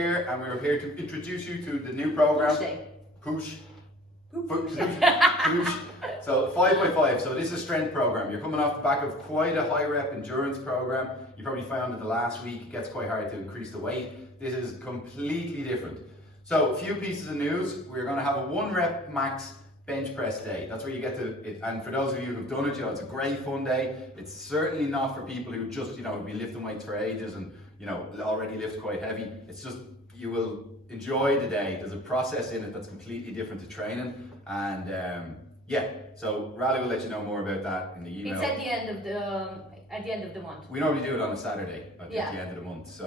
Here, and we're here to introduce you to the new program. Push. Push. So 5x5. So this is a strength program. You're coming off the back of quite a high rep endurance program. You probably found that the last week it gets quite hard to increase the weight. This is completely different. So a few pieces of news. We're going to have a 1 rep max bench press day. That's where you get to, and for those of you who've done it, it's a great fun day. It's certainly not for people who just, have been lifting weights for ages and, already lift quite heavy. It's just, you will enjoy the day. There's a process in it that's completely different to training. And so Riley will let you know more about that in the email. It's at the end of the month. We normally do it on a Saturday at the end of the month.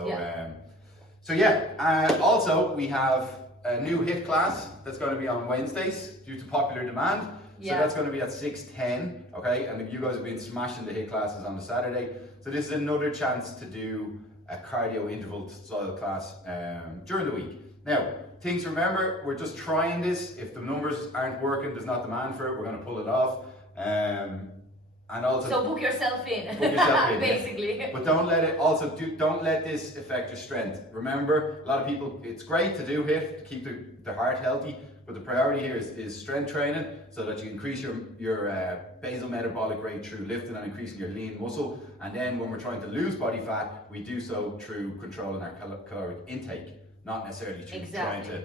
Also we have a new HIIT class that's going to be on Wednesdays due to popular demand. So that's going to be at 6:10, okay? And you guys have been smashing the HIIT classes on the Saturday. So this is another chance to do a cardio interval style class during the week. Now, things to remember, we're just trying this. If the numbers aren't working, there's not demand for it, we're going to pull it off. And also, so book yourself in, basically. Yeah. But don't let this affect your strength. Remember, a lot of people, it's great to do HIIT to keep the heart healthy, but the priority here is strength training so that you increase your basal metabolic rate through lifting and increasing your lean muscle. And then when we're trying to lose body fat, we do so through controlling our caloric intake, not necessarily through trying to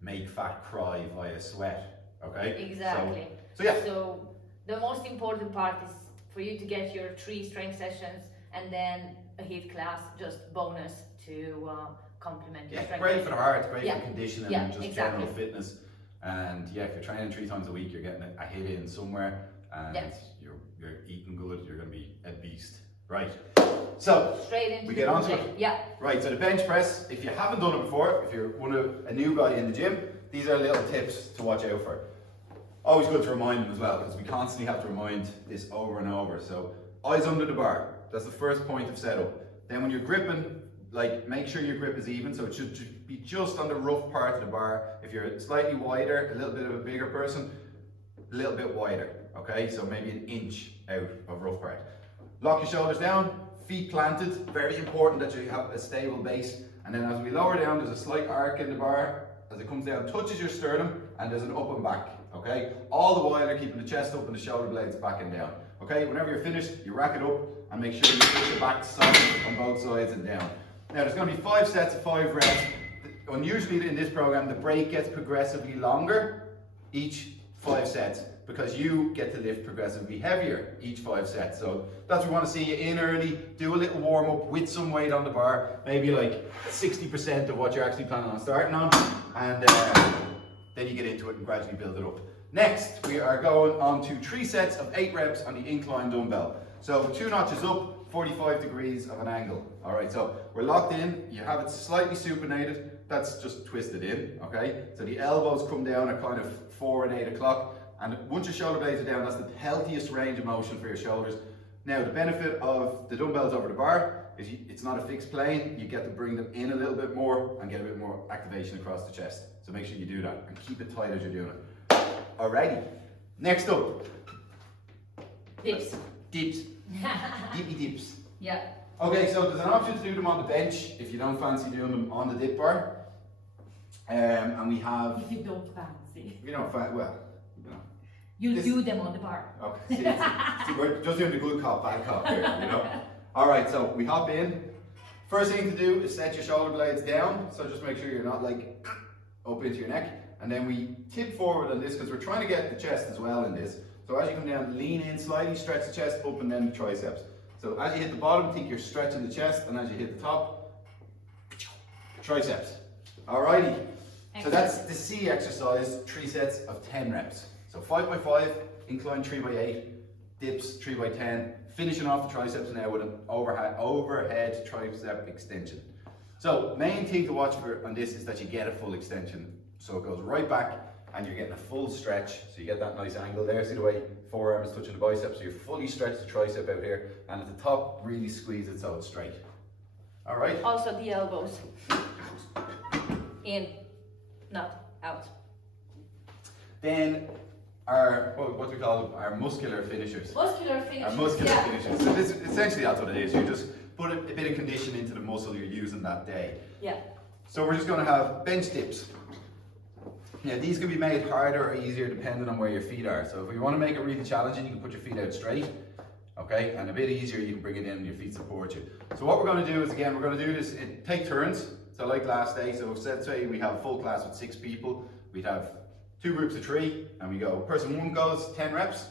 make fat cry via sweat. Okay? Exactly. So the most important part is for you to get your 3 strength sessions and then a HIIT class, just bonus to complement your strength. Great for the heart, great for conditioning and just general fitness. And if you're training 3 times a week, you're getting a HIIT in somewhere, and you're eating good, you're going to be a beast. Right. So we get on to it. Yeah. Right. So the bench press, if you haven't done it before, if you're a new guy in the gym, these are little tips to watch out for. Always good to remind them as well, because we constantly have to remind this over and over. So eyes under the bar. That's the first point of setup. Then when you're gripping, make sure your grip is even. So it should be just on the rough part of the bar. If you're slightly wider, a little bit of a bigger person, a little bit wider. Okay. So maybe an inch out of rough part. Lock your shoulders down, feet planted. Very important that you have a stable base. And then as we lower down, there's a slight arc in the bar. As it comes down, touches your sternum, and there's an up and back. Okay, all the while you're keeping the chest up and the shoulder blades back and down. Okay, whenever you're finished, you rack it up and make sure you push your back solid on both sides and down. Now there's going to be 5 sets of 5 reps. Unusually in this program, the break gets progressively longer each 5 sets, because you get to lift progressively heavier each 5 sets. So that's what we want to see you in early, do a little warm up with some weight on the bar, maybe like 60% of what you're actually planning on starting on, and then you get into it and gradually build it up. Next, we are going on to 3 sets of 8 reps on the incline dumbbell. So 2 notches up, 45 degrees of an angle. All right, so we're locked in, you have it slightly supinated, that's just twisted in, okay? So the elbows come down at kind of 4 and 8 o'clock. And once your shoulder blades are down, that's the healthiest range of motion for your shoulders. Now, the benefit of the dumbbells over the bar is it's not a fixed plane. You get to bring them in a little bit more and get a bit more activation across the chest. So make sure you do that and keep it tight as you're doing it. Alrighty. Next up. Dips. Dips. Dippy dips. Yeah. Okay, so there's an option to do them on the bench if you don't fancy doing them on the dip bar. And we have... If you don't fancy. If you don't fancy, well... You do them on the bar. Okay, see, we're just doing the good cop, bad cop here, Alright, so we hop in. First thing to do is set your shoulder blades down. So just make sure you're not up into your neck. And then we tip forward on this because we're trying to get the chest as well in this. So as you come down, lean in slightly, stretch the chest, open then the triceps. So as you hit the bottom, think you're stretching the chest, and as you hit the top, triceps. Alrighty. So that's the C exercise, 3 sets of 10 reps. So 5x5, incline 3x8, dips 3x10, finishing off the triceps now with an overhead tricep extension. So main thing to watch for on this is that you get a full extension. So it goes right back and you're getting a full stretch. So you get that nice angle there. See the way forearm is touching the biceps. So you fully stretch the tricep out here, and at the top really squeeze it so it's straight. All right. Also the elbows. In, not out. Then our, what do we call them? Our muscular finishers. Muscular finishers. Our muscular finishers. So this, essentially that's what it is. You just put a bit of condition into the muscle you're using that day. Yeah. So we're just going to have bench dips. Now these can be made harder or easier depending on where your feet are. So if you want to make it really challenging, you can put your feet out straight, okay? And a bit easier, you can bring it in and your feet support you. So what we're going to do is, again, we're going to do this, take turns. So like last day, so if say we have a full class with 6 people, we'd have 2 groups of 3, and we go, person 1 goes 10 reps.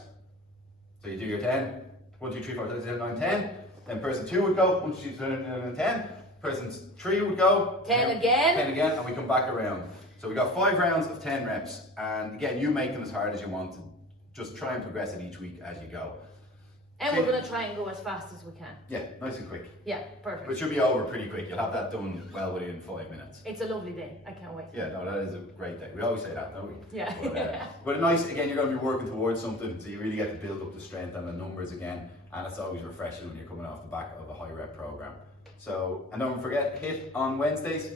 So you do your 10, 1, 2, 3, 4, 5, 6, 7, 9, 10. Then person 2 would go, 1, 2, 3, 4, 5, 6, 7, 10. Person 3 would go 10 again. 10 again, and we come back around. So we got 5 rounds of 10 reps, and again, you make them as hard as you want. Just try and progress it each week as you go. And we're going to try and go as fast as we can. Yeah, nice and quick. Yeah, perfect. But it should be over pretty quick. You'll have that done well within 5 minutes. It's a lovely day. I can't wait. Yeah, no, that is a great day. We always say that, don't we? Yeah. But nice, again, you're going to be working towards something, so you really get to build up the strength and the numbers again, and it's always refreshing when you're coming off the back of a high rep program. So, and don't forget, HIIT on Wednesdays.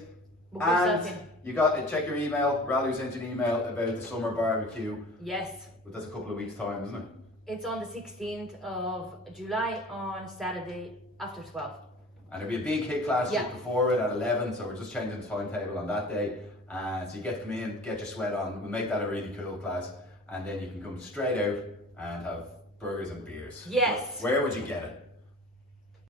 Book And yourself in. you got to check your email. Raleigh sent you an email about the summer barbecue. Yes. But that's a couple of weeks' time, isn't it? It's on the 16th of July on Saturday after 12. And there'll be a big HIIT class Yeah. just before it at 11, so we're just changing the timetable on that day. So you get to come in, get your sweat on. We'll make that a really cool class, and then you can come straight out and have burgers and beers. Yes. Where would you get it?